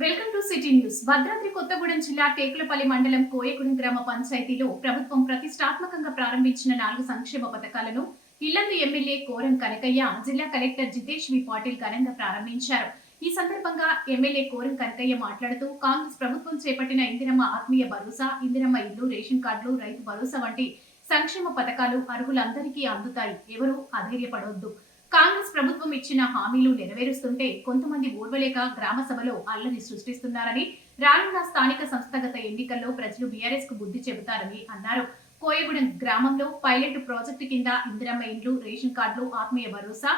Welcome to city news. Bhadradri Kothagudem జిల్లా టేకులపల్లి మండలం కోయగూడెం గ్రామ పంచాయతీలో ప్రభుత్వం ప్రతిష్టాత్మకంగా ప్రారంభించిన నాలుగు సంక్షేమ పథకాలను ఇల్లందు ఎమ్మెల్యే కోరం కనకయ్య జిల్లా కలెక్టర్ జితేష్ వి పాటిల్ ఘనంగా ప్రారంభించారు. ఈ సందర్భంగా ఎమ్మెల్యే కోరం కనకయ్య మాట్లాడుతూ కాంగ్రెస్ ప్రభుత్వం చేపట్టిన ఇందిరమ్మ ఆత్మీయ భరోసా ఇందిరమ్మ ఇల్లు రేషన్ కార్డులు రైతు భరోసా వంటి సంక్షేమ పథకాలు అర్హులందరికీ అందుతాయి. ఎవరూ అధైర్యపడొద్దు. కాంగ్రెస్ ప్రభుత్వం ఇచ్చిన హామీలు నెరవేరుస్తుంటే కొంతమంది ఓర్వలేక గ్రామ సభలో అల్లరి సృష్టిస్తున్నారని రానున్న స్థానిక సంస్థాగత ఎన్నికల్లో ప్రజలు బీఆర్ఎస్కు బుద్ధి చెబుతారని అన్నారు. కోయగూడెం గ్రామంలో పైలట్ ప్రాజెక్టు కింద ఇందిరమ్మ ఇండ్లు రేషన్ కార్డులు ఆత్మీయ భరోసా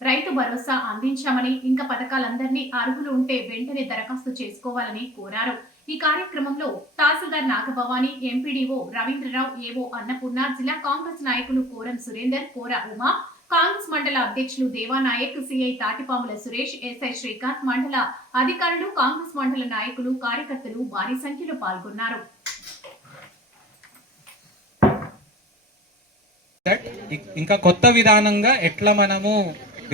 రైతు భరోసా అందించామని ఇంకా పథకాలందరినీ అర్హులు ఉంటే వెంటనే దరఖాస్తు చేసుకోవాలని కోరారు. ఈ కార్యక్రమంలో తహసీల్దార్ నాగభవాని ఎంపీడీఓ రవీంద్రరావు ఏవో అన్నపూర్ణ జిల్లా కాంగ్రెస్ నాయకులు కోరం సురేందర్ కోర ఉమా కాంగ్రెస్ మండల అధ్యక్షులు దేవానాయక్ సిఐ తాటిపాముల సురేష్ ఎస్ఐ శ్రీకాంత్ మండల అధికారులు కాంగ్రెస్ మండల నాయకులు కార్యకర్తలు భారీ సంఖ్యలో పాల్గొన్నారు. దట్ ఇంకా కొత్త విధానంగా ఎట్లా మనము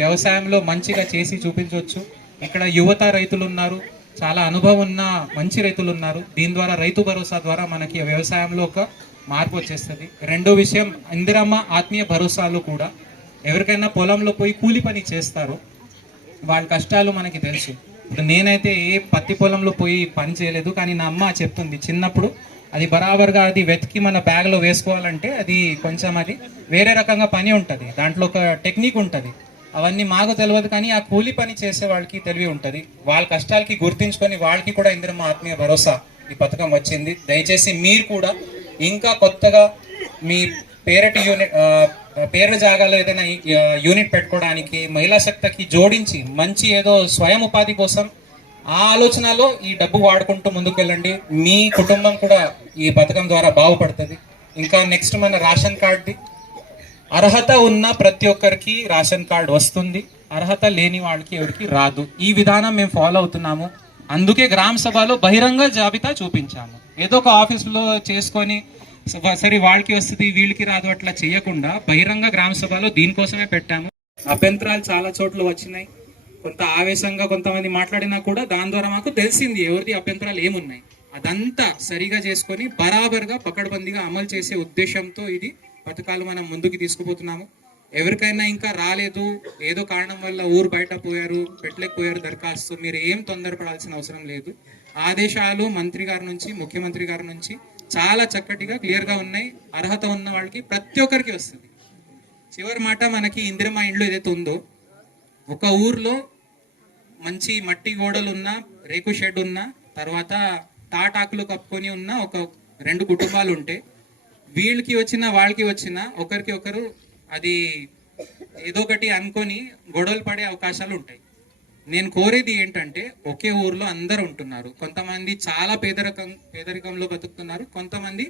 వ్యవసాయంలో మంచిగా చేసి చూపించవచ్చు? ఇక్కడ యువత రైతులు ఉన్నారు చాలా అనుభవం ఉన్న మంచి రైతులు ఉన్నారు దీని ద్వారా రైతు భరోసా ద్వారా మనకి వ్యవసాయంలో ఒక మార్పు వచ్చేస్తుంది. రెండో విషయం ఇందిరమ్మ ఆత్మీయ భరోసాలు కూడా. ఎవరికైనా పొలంలో పోయి కూలి పని చేస్తారు వాళ్ళ కష్టాలు మనకి తెలుసు. ఇప్పుడు నేనైతే ఏ పత్తి పొలంలో పోయి పని చేయలేదు కానీ నా అమ్మ చెప్తుంది చిన్నప్పుడు అది బరాబర్గా అది వెతికి మన బ్యాగ్లో వేసుకోవాలంటే అది కొంచెం అది వేరే రకంగా పని ఉంటుంది. దాంట్లో ఒక టెక్నిక్ ఉంటుంది. అవన్నీ మాకు తెలియదు కానీ ఆ కూలి పని చేసే వాళ్ళకి తెలివి ఉంటుంది. వాళ్ళ కష్టాలకి గుర్తించుకొని వాళ్ళకి కూడా ఇందిరమ్మ ఆత్మీయ భరోసా ఈ పథకం వచ్చింది. దయచేసి మీరు కూడా ఇంకా కొత్తగా మీ పేరటి యూనిట్ పేర్ల జాగాలో ఏదైనా యూనిట్ పెట్టుకోవడానికి మహిళా శక్తికి జోడించి మంచి ఏదో స్వయం ఉపాధి కోసం ఆ ఆలోచనలో ఈ డబ్బు వాడుకుంటూ ముందుకు వెళ్ళండి మీ కుటుంబం కూడా ఈ పథకం ద్వారా బాగుపడుతుంది. ఇంకా నెక్స్ట్ మన రేషన్ కార్డ్ది. అర్హత ఉన్న ప్రతి ఒక్కరికి రేషన్ కార్డు వస్తుంది. అర్హత లేని వాళ్ళకి ఎవరికి రాదు. ఈ విధానం మేము ఫాలో అవుతున్నాము. అందుకే గ్రామ సభలో బహిరంగ జాబితా చూపించాము. ఏదో ఒక ఆఫీసులో చేసుకొని సరే వాళ్ళకి వస్తుంది వీళ్ళకి రాదు అట్లా చేయకుండా బహిరంగ గ్రామ సభలో దీనికోసమే పెట్టాము. అభ్యంతరాలు చాలా చోట్ల వచ్చినాయి. కొంత ఆవేశంగా కొంతమంది మాట్లాడినా కూడా దాని ద్వారా మాకు తెలిసింది ఎవరిది అభ్యంతరాలు ఏమున్నాయి. అదంతా సరిగా చేసుకొని బరాబర్గా పకడ్బందీగా అమలు చేసే ఉద్దేశంతో ఇది పథకాలు మనం ముందుకు తీసుకుపోతున్నాము. ఎవరికైనా ఇంకా రాలేదు ఏదో కారణం వల్ల ఊరు బయట పోయారు పెట్టలేకపోయారు దరఖాస్తు మీరు ఏం తొందరపడాల్సిన అవసరం లేదు. ఆదేశాలు మంత్రి గారి నుంచి ముఖ్యమంత్రి గారి నుంచి చాలా చక్కటిగా క్లియర్గా ఉన్నాయి. అర్హత ఉన్న వాళ్ళకి ప్రతి ఒక్కరికి వస్తుంది. చివరి మాట మనకి ఇందిరమ్మ ఇండ్లు ఏదైతే ఉందో ఒక ఊర్లో మంచి మట్టి గోడలు ఉన్న రేకు షెడ్ ఉన్న తర్వాత తాటాకులు కప్పుకొని ఉన్న ఒక రెండు కుటుంబాలు ఉంటే వీళ్ళకి వచ్చిన వాళ్ళకి వచ్చిన ఒకరికి ఒకరు అది ఏదో ఒకటి అనుకొని గొడవలు పడే అవకాశాలు ఉంటాయి. నేను కోరేది ఏంటంటే ఒకే ఊర్లో అందరు ఉంటున్నారు. కొంతమంది చాలా పేదరికం పేదరికంలో బతుకుతున్నారు. కొంతమంది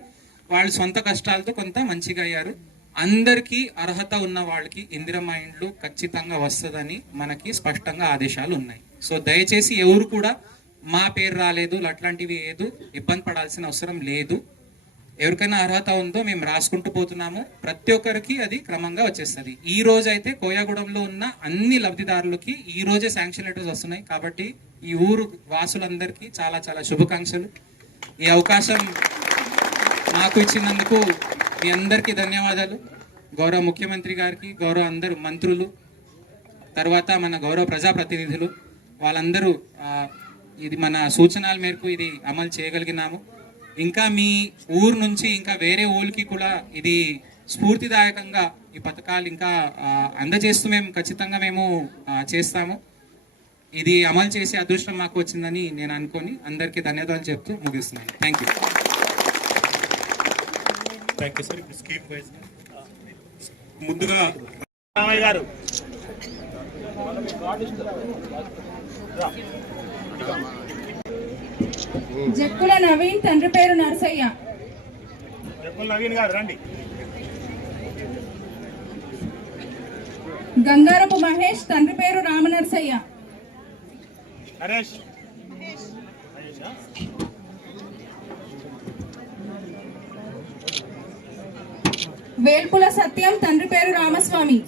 వాళ్ళ సొంత కష్టాలతో కొంత మంచిగా అయ్యారు. అందరికీ అర్హత ఉన్న వాళ్ళకి ఇందిరమ్మ ఇండ్లు ఖచ్చితంగా వస్తుందని మనకి స్పష్టంగా ఆదేశాలు ఉన్నాయి. సో దయచేసి ఎవరు కూడా మా పేరు రాలేదు అట్లాంటివి ఏదు ఇబ్బంది పడాల్సిన అవసరం లేదు. ఎవరికైనా అర్హత ఉందో మేము రాసుకుంటూ పోతున్నాము. ప్రతి ఒక్కరికి అది క్రమంగా వచ్చేస్తుంది. ఈ రోజు అయితే కోయాగూడెంలో ఉన్న అన్ని లబ్ధిదారులకి ఈ రోజే శాంక్షన్ లెటర్స్ వస్తున్నాయి. కాబట్టి ఈ ఊరు వాసులందరికీ చాలా చాలా శుభాకాంక్షలు. ఈ అవకాశం మాకు ఇచ్చినందుకు మీ అందరికీ ధన్యవాదాలు. గౌరవ ముఖ్యమంత్రి గారికి గౌరవ అందరు మంత్రులు తర్వాత మన గౌరవ ప్రజాప్రతినిధులు వాళ్ళందరూ ఇది మన సూచనల మేరకు ఇది అమలు చేయగలిగినాము. ఇంకా మీ ఊరు నుంచి ఇంకా వేరే ఊరికి కూడా ఇది స్ఫూర్తిదాయకంగా ఈ పథకాలు ఇంకా అందజేస్తూ మేము ఖచ్చితంగా మేము చేస్తాము. ఇది అమలు చేసే అదృష్టం మాకు వచ్చిందని నేను అనుకొని అందరికీ ధన్యవాదాలు చెప్తూ ముగిస్తున్నాను. Thank you thank you sir ఇప్పుడు స్కీమ్ వైజ్ ముందుగా గారు. జక్కుల నవీన్ తండ్రి పేరు నరసయ్య. నవీన్ గారు రండి. గంగారపు మహేష్ తండ్రి పేరు రామనరసయ్య. నరేష్. వేల్పుల సత్యం తండ్రి పేరు రామస్వామి.